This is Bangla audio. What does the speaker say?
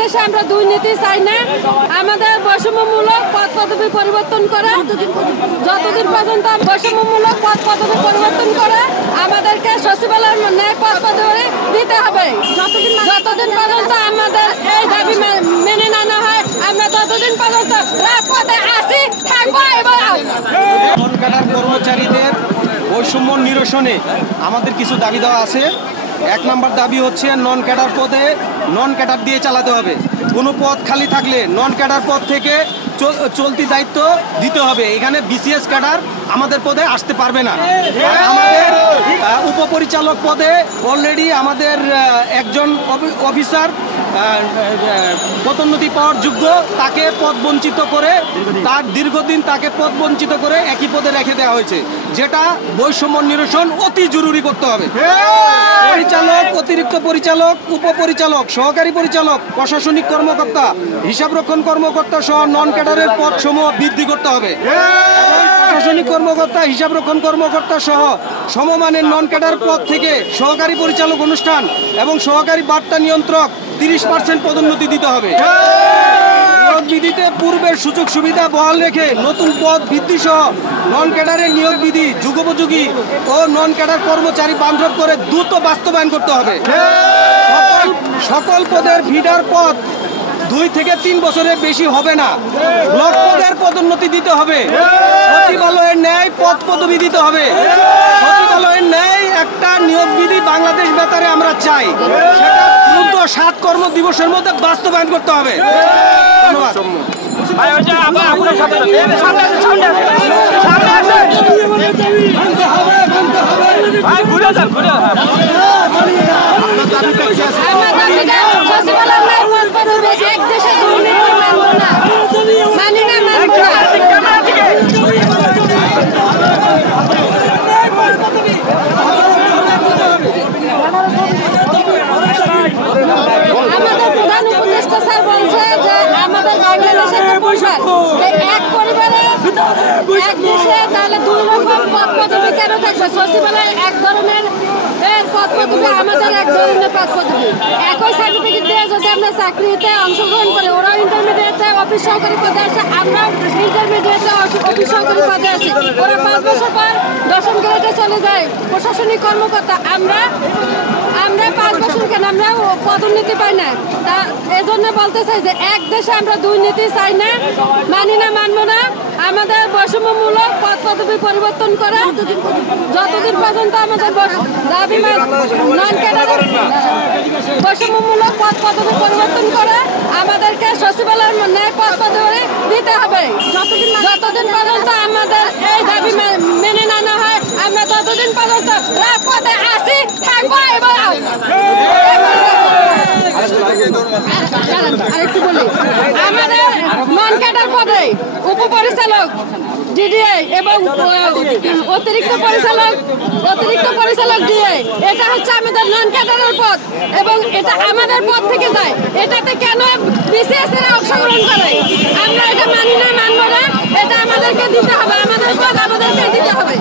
দেশে আমরা দুর্নীতি চাই না। আমাদের বৈষম্যমূলক পদ পদবি পরিবর্তন করা, যতদিন পর্যন্ত বৈষম্যমূলক পদ পদবি পরিবর্তন করে আমাদেরকে সচিবালয়ের ন্যায় পদ পদবি দিতে হবে। যতদিন পর্যন্ত আমাদের এই দাবি মেনে না হয় আমরা ততদিন পর্যন্ত রাজপথে আসি থাকবো। এবং কর্মচারীদের বৈষম্য নিরসনে আমাদের কিছু দাবি দেওয়া আছে। 1 নম্বর দাবি হচ্ছে নন ক্যাডার পদে নন ক্যাডার দিয়ে চালাতে হবে। কোনো পদ খালি থাকলে নন ক্যাডার পদ থেকে চলতি দায়িত্ব দিতে হবে। এখানে বিসিএস ক্যাডার আমাদের পদে আসতে পারবে না। আমাদের উপপরিচালক পদে অলরেডি আমাদের একজন অফিসার পদোন্নতি পাওয়ার যোগ্য, তাকে পদ বঞ্চিত করে দীর্ঘদিন তাকে পদ বঞ্চিত করে একই পদে রেখে দেওয়া হয়েছে, যেটা বৈষম্য নিরসন অতি জরুরি করতে হবে। পরিচালক, অতিরিক্ত পরিচালক, উপপরিচালক, সহকারী পরিচালক, প্রশাসনিক কর্মকর্তা, হিসাবরক্ষণ কর্মকর্তা সহ নন ক্যাডারের পদ সমূহ বৃদ্ধি করতে হবে। প্রশাসনিক কর্মকর্তা, হিসাবরক্ষণ কর্মকর্তা সহ সমমানের নন ক্যাডার পদ থেকে সহকারী পরিচালক অনুষ্ঠান এবং সহকারী বার্তা নিয়ন্ত্রক 30% পদোন্নতি দিতে হবে। নিয়োগ বিধিতে পূর্বের সুযোগ সুবিধা বহাল রেখে নতুন পদ বৃদ্ধি সহ নন ক্যাডারের নিয়োগ বিধি যুগোপযোগী ও নন ক্যাডার কর্মচারী বান্ধব করে দ্রুত বাস্তবায়ন করতে হবে। সকল পদের ফিডার পদ 2 থেকে 3 বছরের বেশি হবে না। ব্লক পদের পদোন্নতি দিতে হবে। সচিবালয়ের ন্যায় পদ পদবি দিতে হবে। সচিবালয়ের ন্যায় একটা নিয়োগ বিধি বাংলাদেশ বেতারে আমরা চাই, সেটা দ্রুত 7 কর্ম দিবসের মধ্যে বাস্তবায়ন করতে হবে। ধন্যবাদ। আমাদের প্রধান উপদেষ্টা স্যার বলছে যে আমাদের বাংলাদেশের এক পরিবারে এক দেশে তাহলে 2 রকম পদ পদবি কেন থাকবে? সচিবালয় এক ধরনের পদ পদবি, আমাদের এক ধরনের পদ পদবি। একই সার্টিফিকেট দিয়ে যদি আমরা চাকরিতে অংশগ্রহণ করি, ওরা ইন্টারমিডিয়েটে অফিস সহকারী পদে আসে, আমরাও ইন্টারমিডিয়েটে অফিস সহকারী পদে আসি। ওরা 5 বছর পর 10ম গ্রেডে চলে যায় প্রশাসনিক কর্মকর্তা। আমরা 5 বছর কেন আমরা পদোন্নতি পাই না? এজন্য বলতে চাই যে এক দেশে আমরা দুর্নীতি চাই না, মানি না, মানবো না। আমাদের বৈষম্যমূলক পদ পদবি পরিবর্তন করা, যতদিন পর্যন্ত আমাদের দাবি নন ক্যাডারের বৈষম্যমূলক পদ পদবি পরিবর্তন করে আমাদেরকে সচিবালয়ের ন্যায় পদ পদবি দিতে হবে। যতদিন পর্যন্ত আমাদের এই দাবি মেনে না হয় আমরা ততদিন পর্যন্ত রাজপথে আসি থাকবো। এবং আরেকটু বলি, আমাদের নন ক্যাডার পদে উপপরিচালক, ডিডিএ এবং অতিরিক্ত পরিচালক ডিএ, এটা হচ্ছে আমাদের নন ক্যাডারের পদ এবং এটা আমাদের পদ থেকে যায়। এটাতে কেন বিসিএস এর অংশগ্রহণ করে? আমরা এটা মানি না, মানবো না। এটা আমাদেরকে দিতে হবে, আমাদের পদ আমাদেরকে দিতে হবে।